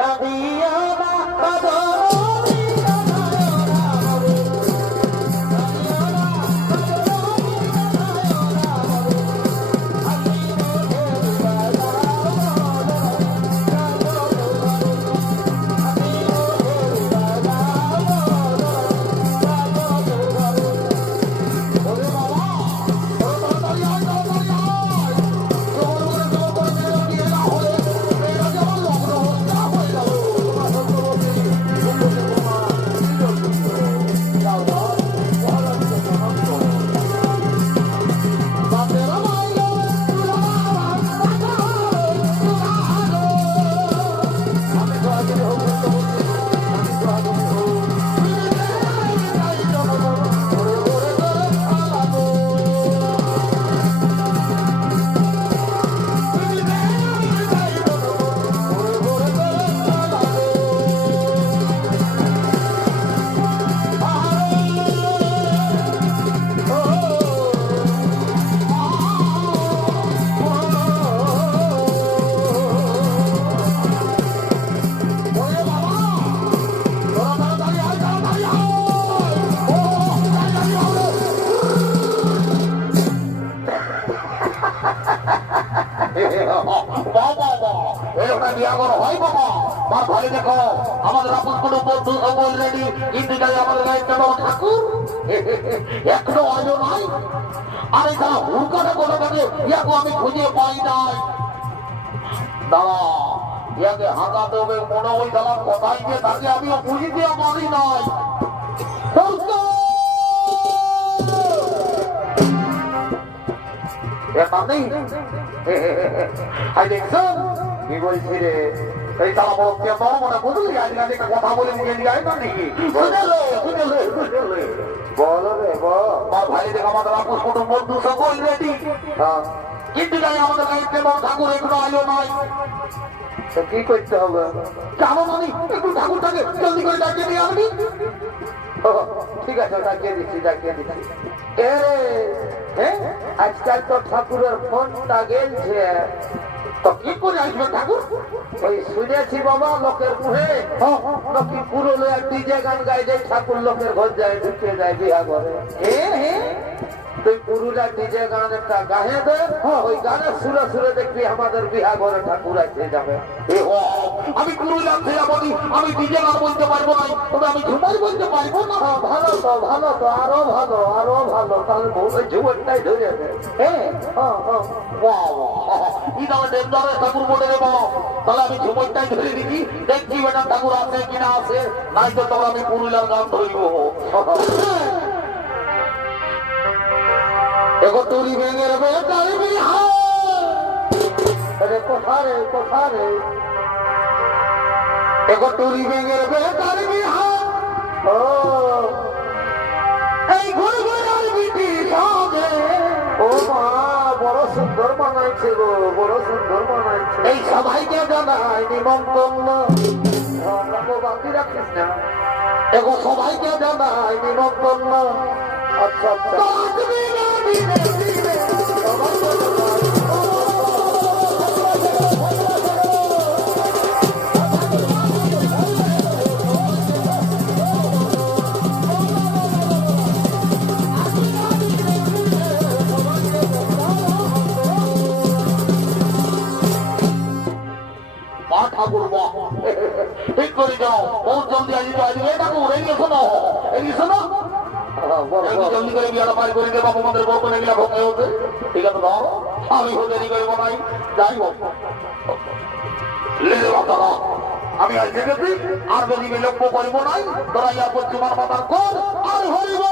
কাঁদিও না বাবা আমাদের আপন কোনো বন্ধু অলরেডি ইন্ডিয়ায় আমাদের গায়ে কেন ঠাকুর এখনো আলো নাই আরে তারা হুড়কাটা বলে থাকে ইয়াকে আমি খুঁজে পাই নাই দাঁড়া ইয়াকে হাঁকা দেবে মনে হয় দাঁড়া কোথায় গিয়ে তাকে আমিও বুঝিতে পারি নাই দেখছেন কি বলছি রে এই তারা বড় বড় মনে বুঝলি আজকে একটা কথা বলে নিয়ে যায় না নাকি বলো রে বল ভাই দেখ আমাদের আপুর কোনো বন্ধু সকল রেডি কিন্তু আমাদের গাড়িতে বড় ঠাকুর এখনো আলো নাই কি করতে হবে জানো মানে একটু ঠাকুরটাকে জলদি করে ডাকিয়ে দিয়ে আনবি ঠিক আছে ডাকিয়ে দিচ্ছি আজকাল তো ঠাকুরের ফোনটা গেলছে তো কি করে আসবে ঠাকুর ওই শুনেছি বাবা লোকের মুহে নাকি পুরো ডিজে গান গাই যায় ঠাকুর লোকের ঘর যায় ঢুকে যায় বিহা করে তুই পুরুলা ডিজে গান একটা গাহে দে ওই গানের সুরে সুরে দেখবি আমাদের বিহা ঘরে ঠাকুর আসতে যাবে আমি পুরুলা ছেলে বলি আমি ডিজে গান বলতে পারবো না তবে আমি ঝুমাই বলতে পারবো না ভালো তো আরো ভালো তাহলে ওই ঝুমারটাই ধরে যাবে ঠাকুর বলে দেবো তাহলে আমি ঝুমারটাই ধরে দিবি দেখছি বেটা ঠাকুর আছে কিনা আছে নাই তো তবে আমি পুরুলার গান ধরব এগো টুরি ভেঙের বেটার বিহা কোথারে এগো টুরি ভেঙের বেটার বিহা ও এই ঘুর ঘুরার বিটি সাজে ও মা বড় সুন্দর বানাইছে গো বড় সুন্দর বানাইছে এই সবাইকে জানাই নিমন্ত্রণ বাকি রাখিস না এগো সবাইকে জানাই নিমন্ত্রণ আচ্ছা ঠিক করে যাও বহুত জলদি আসবে ঠাকুর এগিয়ে শোনো জলদি করে বিয়াটা পারি করে দেবো আমাদের বউ করে গেলে ভোগে হতে ঠিক আছে ধরো আমি দেরি করবো নাই যাই হোক আমি আজকে গেছি আর যদি লক্ষ্য করবো নাই তোরা ইয়া করছি মার মাতার কর আর হরিব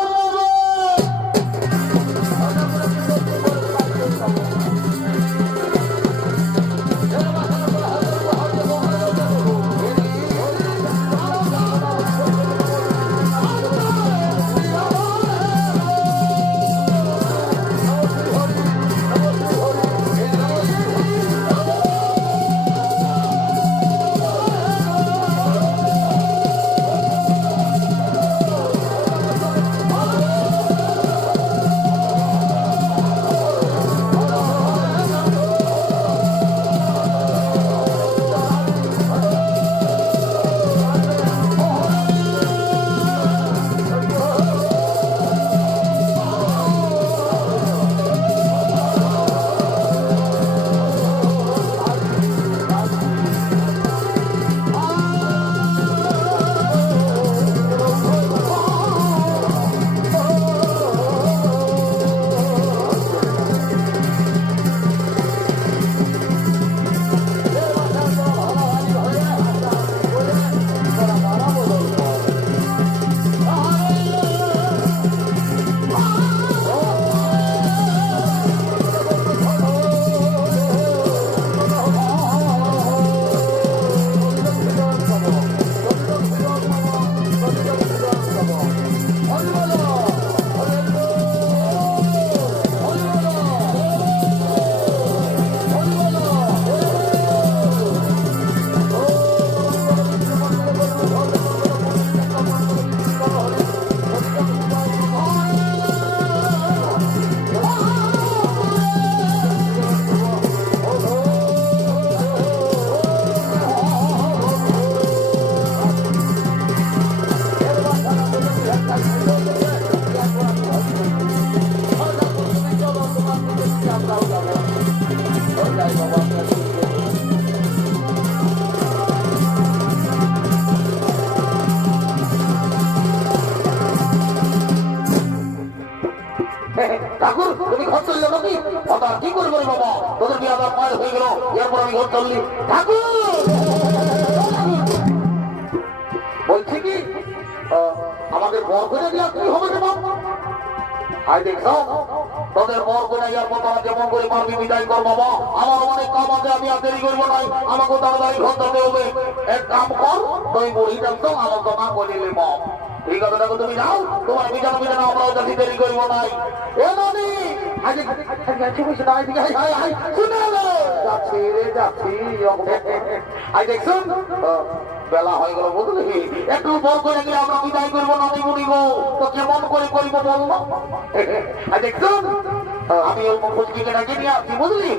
Oh! বাবা কি করবো রে বাবা, তোদের বিয়ে আবার মায়ের হয়ে গেল, এরপর আমি ঘর চললি ঠাকুর। বলছি কি আমাদের বর করে দেওয়া কি হবে রে বাবা? আই দেখো তোদের বর করে যাওয়ার পর তোরা যেমন করে মারবি বিদায় কর বাবা, আমার অনেক কাম আছে, আমি আর দেরি করবো নাই, আমাকে তাড়াতাড়ি ঘর যেতে হবে। এক কাম কর, তুই বড়ি দেখতো আমাকে না বলিলে বাপ, ঠিক আছে দেখো তুমি যাও, তোমার বিছানা বিছানা আমরাও যাচ্ছি, দেরি করবো নাই। এ নানি যাচ্ছি রে যাচ্ছি, আই দেখছুন বেলা হয়ে গেল বুঝলি, একটু বল করে গিয়ে আমরা বিদায় করবো নানি বুড়িব, তো কেমন করে করবো বলবো? আই দেখছুন আমি ওই ফুটকিকে ডাকে নিয়ে আসছি বুঝলি,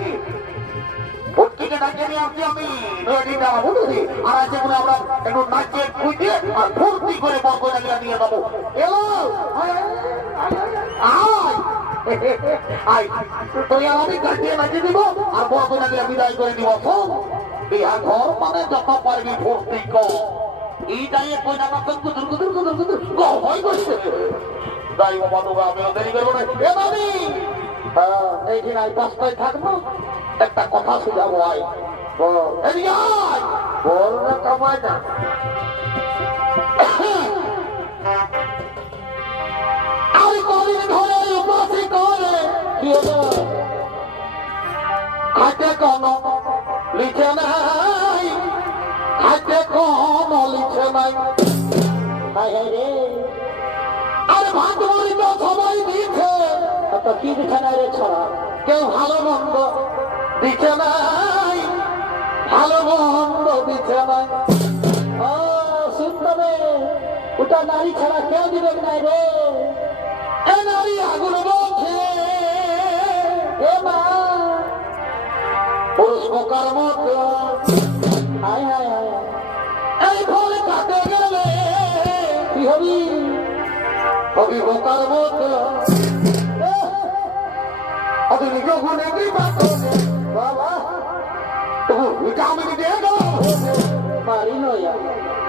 ফুটকিকে ডাকে নিয়ে আসছি আমি বুঝলি, আর আছে বলে আমরা একটু নাচে খুঁজে আর ফুর্তি করে বল করে গিয়ে নিয়ে যাবো। এলো তুই আর আমি কাটিয়ে নাচিয়ে দিব আর বল করে গিয়ে বিদায় করে দিব। বিহা ঘর মানে যত পারবি ফুর্তি কর, এই দাঁড়িয়ে কই না কুদুর কুদুর কুদুর কুদুর ভয় করছে যাই বাবা, তোমরা আমিও দেরি করবো না। এ মামি এই দিন আই পাঁচটায় থাকবো, একটা কথা শুধাবো আয় বল না কামাই না। আমি কদিন ধরে উপাসী করে কি হলো খাইতে কোন লিখে নাই, খাইতে কোন লিখে নাই, আরে ভাত বলি তো সবাই দিচ্ছে, কি দিচ্ছে নাই রে ছড়া, কেউ ভালো মন্দ দিচ্ছে নাই, ভালো মন্দ দিচ্ছে নাই। শুনতে ওটা নারী ছাড়া কেউ দিবে নাই রে, এ নারী আগুন বলছে এ মা পুরুষ পোকার মতো, হায় হায় হায় এই ফল কাটে গেলে কি হবি, হবি পোকার মতো। আপনি নিজে গুনে কি বাবা তবু ভিটামিন দিয়ে গেল মারি নয়া,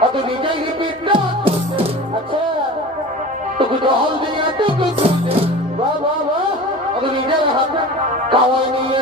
অত নিজেই পিঠটা আচ্ছা তোকে জল দিয়ে বাবা বাবা, আমি নিজের হাতে খাওয়াই নিয়ে